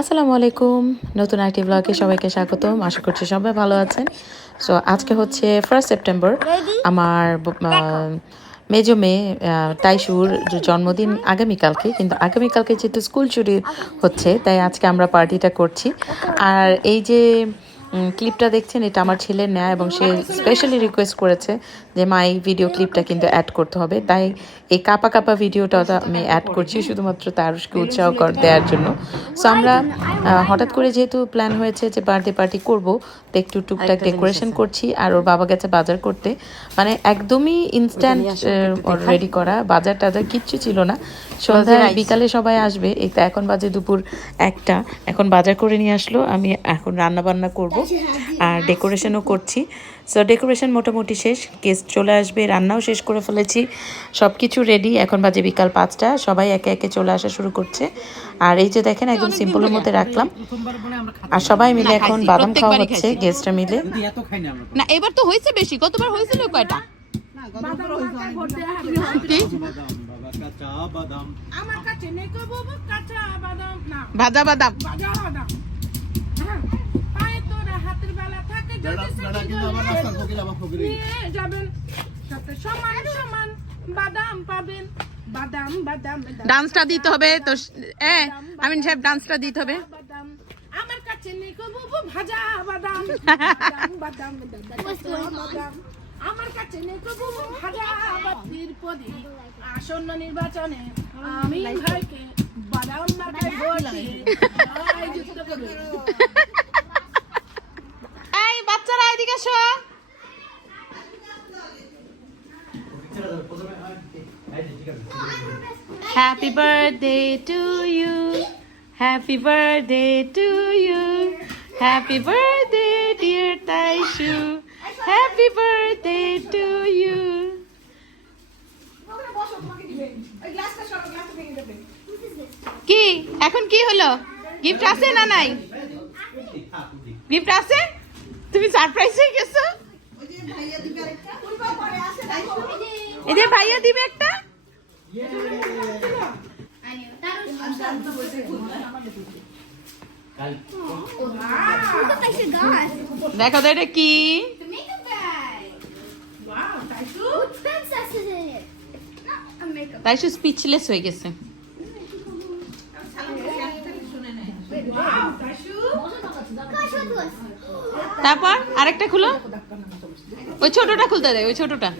আসসালামু আলাইকুম। নতুন আইটি ব্লগে সবাইকে স্বাগতম। আশা করছি সবাই ভালো আছেন। সো আজকে হচ্ছে ফার্স্ট সেপ্টেম্বর আমার মেজো মেয়ে তাইশুর জন্মদিন আগামীকালকে কিন্তু আগামীকালকে যেহেতু স্কুল ছুটি হচ্ছে তাই আজকে আমরা পার্টিটা করছি। আর এই যে ক্লিপটা দেখছেন এটা আমার ছেলের নেয় এবং সে স্পেশালি রিকোয়েস্ট করেছে যে মা এই ভিডিও ক্লিপটা কিন্তু অ্যাড করতে হবে। তাই এই কাপা কাপা ভিডিওটা আমি অ্যাড করছি শুধুমাত্র তারুষকে উৎসাহ কর দেওয়ার জন্য। সো আমরা হঠাৎ করে যেহেতু প্ল্যান হয়েছে যে বার্থডে পার্টি করব তো একটু টুকটাক ডেকোরেশন করছি আর ওর বাবা গেছে বাজার করতে। মানে একদমই ইনস্ট্যান্ট রেডি করা বাজার টাজার কিচ্ছু ছিল না। সন্ধ্যায় বিকালে সবাই আসবে এই তো এখন বাজে দুপুর একটা। এখন বাজার করে নিয়ে আসলো আমি এখন রান্না বান্না করব। আর ডেকোরেশনও করছি। সো ডেকোরেশন মোটামুটি শেষ। গেস্ট চলে আসবে রান্নাও শেষ করে ফেলেছি। সব কিছু রেডি এখন বাজে বিকাল পাঁচটা। সবাই একে একে চলে আসা শুরু করছে। আর এই যে দেখেন একদম সিম্পলের মধ্যে রাখলাম। আর সবাই মিলে এখন বাদাম খাওয়া হচ্ছে গেস্টরা মিলে। না এবার তো হয়েছে বেশি। কতবার হয়েছিল কয়টা? বাদাম বাদাম। ডান্সটা দিতে হবে তো এ আমিন সাহেব ডান্সটা দিতে হবে। বাদাম আমার কাছে ভাজা বাদাম। বাদাম বাদাম আমার কাছে আসন্ন নির্বাচনে আমি ভাইকে বাদাম মার্কায় ভোট বাচ্চারা, এদিকে এসো। Happy birthday to you happy birthday to you happy birthday dear Taishu happy birthday to you কি? এখন কি হলো? গিফট আছে না নাই? গিফট আছে? তুমি সারপ্রাইজ হয়ে গেছো? এদের ভাইও দিবে একটা? দেখো তো এটা কি? তাই সে স্পিচলেস হয়ে গেছে। তারপর আরেকটা খুলো। ওই ছোটটা খুলতে দেয় ওই ছোটটা।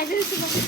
Actually, what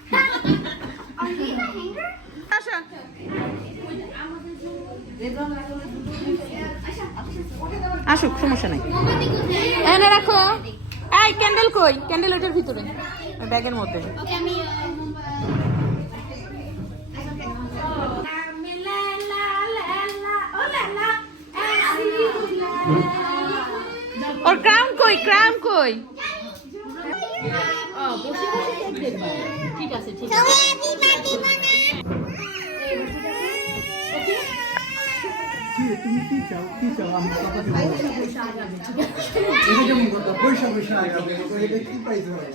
আসুক সমস্যা নাই। এনে রাখো। এই ক্যান্ডেল কই? ক্যান্ডেল ওটার ভিতরে। ব্যাগের মধ্যে। ওর ক্রাউন কই? ক্রাউন কই? তুমি কি চাও কি চাও? আমরা কথা বলব। এটা যেমন কথা? পয়সা পয়সা এটা কি প্রাইস হবে?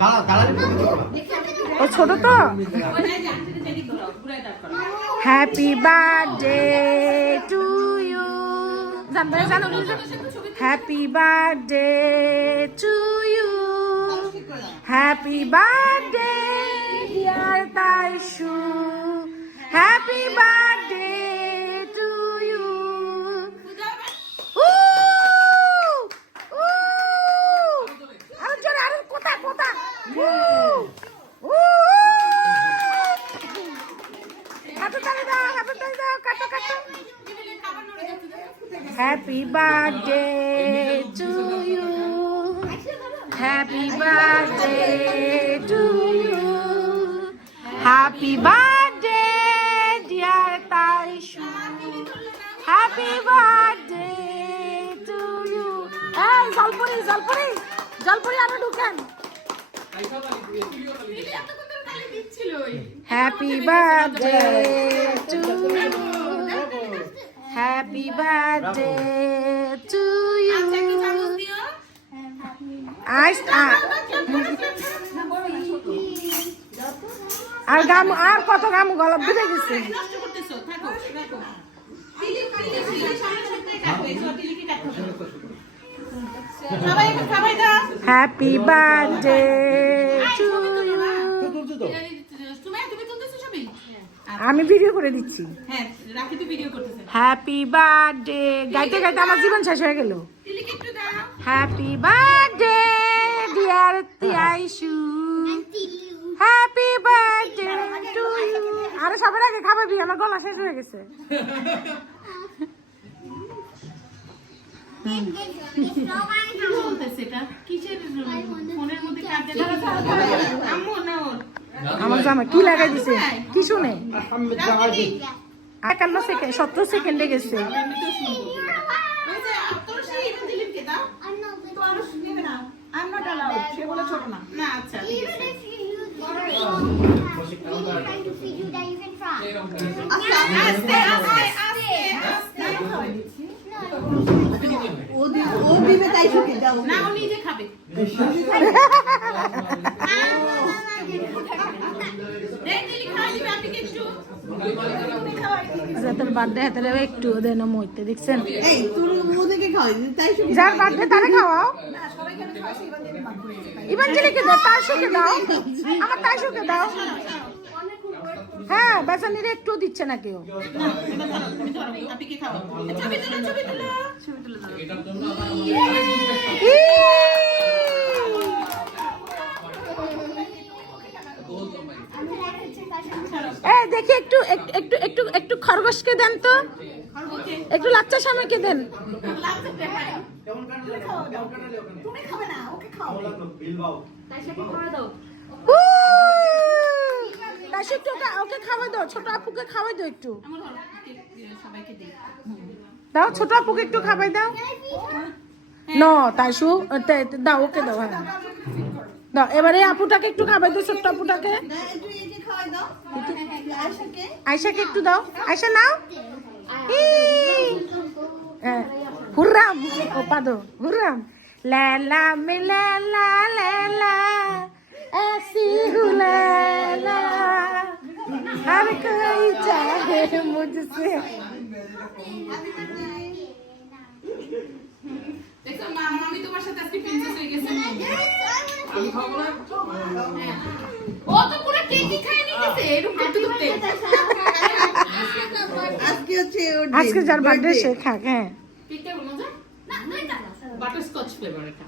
কালার কালার ও ছোট তো? হ্যাপি বার্থডে টু ইউ জানো happy birthday to you happy birthday dear Taishu happy birthday to you আরও জোরে, আরও, কোথা কোথা? হাতে তালি দাও হাতে তালি দাও, কাটো কাটো। Happy birthday to you happy birthday to you happy birthday dear Taishu happy birthday to you এই জলপুরি জলপুরি জলপুরি আরও ঢুকেন। Happy birthday to you happy birthday to you আর গাম আর কত গাম গলা বুঝে গেছে হ্যাপি বার্থডে টু আমি ভিডিও করে দিচ্ছি। হ্যাপি বার্থডে গাইতে গাইতে আমার জীবন শেষ হয়ে গেল। হ্যাপি বার্থডে ডিয়ার তিয়াইশু হ্যাপি বার্থডে টু আরে সবার আগে খাবাবি আমার গলা শেষ হয়ে গেছে। আমার জামা কি লাগাই দিছে? কি শুনে একান্ন সেকেন্ড সত্তর সেকেন্ডে গেছে। ও দিবে তাই শুকে যাও। যাদের বার্থডে হাতে একটু দেন মইতে দেখছেন? এই তোর ওদেরকে খাওয়াই তাই শুকে যার বার্থডে তারে খাওয়াও। ইভাঞ্জলিকে দাও তার সুখে দাও। আমার তার সুখে দাও। হ্যাঁ বেসানির একটু দিচ্ছে না কেউ। এই দেখি একটু এক- একটু একটু একটু খরগোশকে দেন তো। একটু লাচ্চা স্বামীকে দেন! একটু ওকে দাও ছোট আপুকে দাও একটু। দাও ছোট আপুকে একটু খাওয়াই দাও। ন তাই সু তে- তে- দাও ওকে দাও হ্যাঁ। দাও এবারে এই আপুটাকে একটু খাওয়াই দাও ছোট্ট আপুটাকে আয়সাকে একটু দাও আয়সা নাও ই! হ্যাঁ, হুররাম ও পাদো হুররাম লা লা মে লা লা লা লা ऐसी हूँ लैला हर कोई चाहे मुझसे ও তো পুরো কেকই খাই নিতেছে এরকম করতে করতে আজকে হচ্ছে আজকে যার বার্থডে সে খাক হ্যাঁ। কেকটা মজা? ফ্লেভার এটা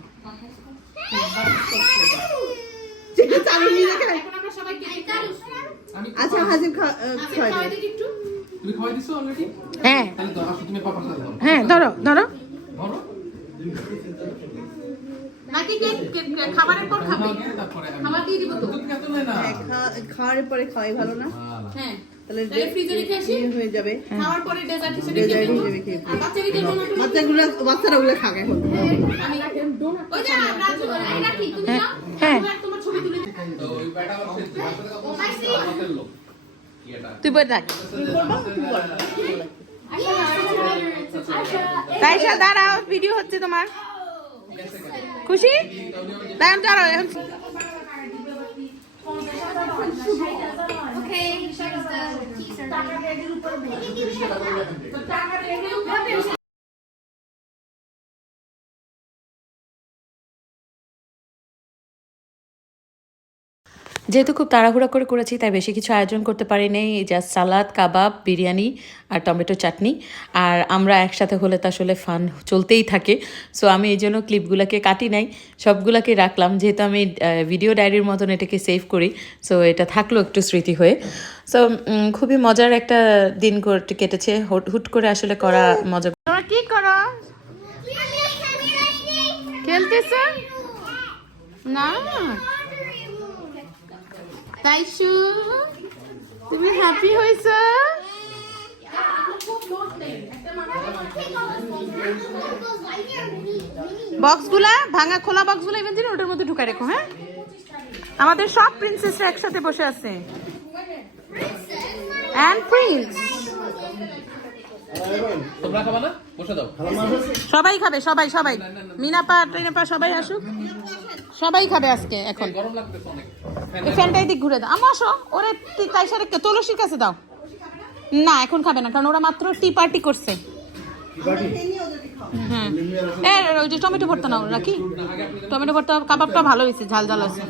আচ্ছা হাজির খা- আহ, খাওয়াই খাওয়াই দে। দিই একটু। তুমি খাওয়াই দিছো অলরেডি হ্যাঁ। তাহলে ধরো তুমি পাপার ধরো হ্যাঁ ধরো ধরো। ধরো। নাকি কেক কেক খাবারের পর খাবে? খাবার দিয়ে দিব তো? দুধ খেতে নেই না। হ্যাঁ, খাওয়ার পরে খাওয়াই ভালো না। হ্যাঁ। তাহলে তাহলে ফ্রিজে রেখে আসি? ইয়ে হয়ে যাবে। খাওয়ার পরে ডেজার্ট হিসেবে Dessert হিসেবে খেয়ে আর বাচ্চাদের জন্য বাচ্চাগুলো বাচ্চারা ওগুলো খাক এখন। আমি ওই যে রাজু এই রাখি তুমি হ্যাঁ, যাও। হ্যাঁ। আমি আর তোমার ছবি তুলে তো ওই ব্যাটা করছে লোক তুই বই থাক তাইশা দাঁড়াও ভিডিও হচ্ছে তোমার। খুশি? দাঁড়াও দাঁড়াও এখন যেহেতু খুব তাড়াহুড়া করে করেছি তাই বেশি কিছু আয়োজন করতে পারিনি। জাস্ট সালাদ কাবাব বিরিয়ানি আর টমেটো চাটনি। আর আমরা একসাথে হলে তো আসলে ফান চলতেই থাকে। সো আমি এই জন্য ক্লিপগুলোকে কাটি নাই। সবগুলোকে রাখলাম। যেহেতু আমি ভিডিও ডায়েরির মতন এটাকে সেভ করি সো এটা থাকল একটু স্মৃতি হয়ে। সো খুবই মজার একটা দিন কেটেছে। হুট হুট করে আসলে করা মজা। কি করো. খেলতেছ? না. তাইশু তুমি হ্যাপি হয়েছ? বক্সগুলা ভাঙা খোলা বক্সগুলো ইভেন দিন ওটার মধ্যে ঢুকাই রেখো হ্যাঁ? আমাদের সব প্রিন্সেসরা একসাথে বসে আছে। অ্যান্ড প্রিন্স সবাই খাবে সবাই সবাই। মিনাপা ট্রেনাপা সবাই আসুক। সবাই খাবে আজকে এখন। গরম লাগতেছে অনেক। এই ফ্যানটা এদিক ঘুরে দাও। আমার আসো। ওরে তাই সারে তুলসীর কাছে দাও। না এখন খাবে না কারণ ওরা মাত্র টি পার্টি করছে। হ্যাঁ ওই যে টমেটো ভর্তা নাও রাখি। টমেটো ভর্তা কাবাবটা ভালো হয়েছে ঝাল ঝাল আছে।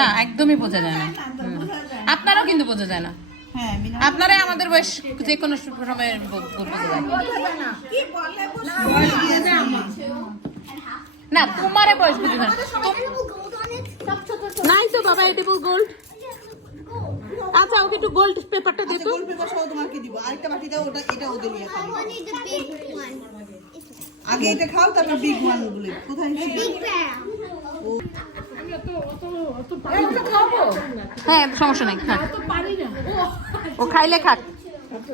না একদমই বোঝা যায় না। আপনারাও কিন্তু বোঝা যায় না। আপনারাই আমাদের বয়স যে কোনো সময় না তোমারে বয়স বোঝা যায় না। Edible gold on it. নাই তো বাবা এডিবল গোল্ড আচ্ছা ওকে একটু গোল্ড পেপারটা দিয়ে তো গোল পেপার সহ তোমাকে দিব আরেকটা বাটি দাও ওটা এটা ওদের নিয়ে one. আগে এটা খাও তারপর বিগ ওয়ানগুলো কোথায় bear. হ্যাঁ সমস্যা নাই ও খাইলে খাক।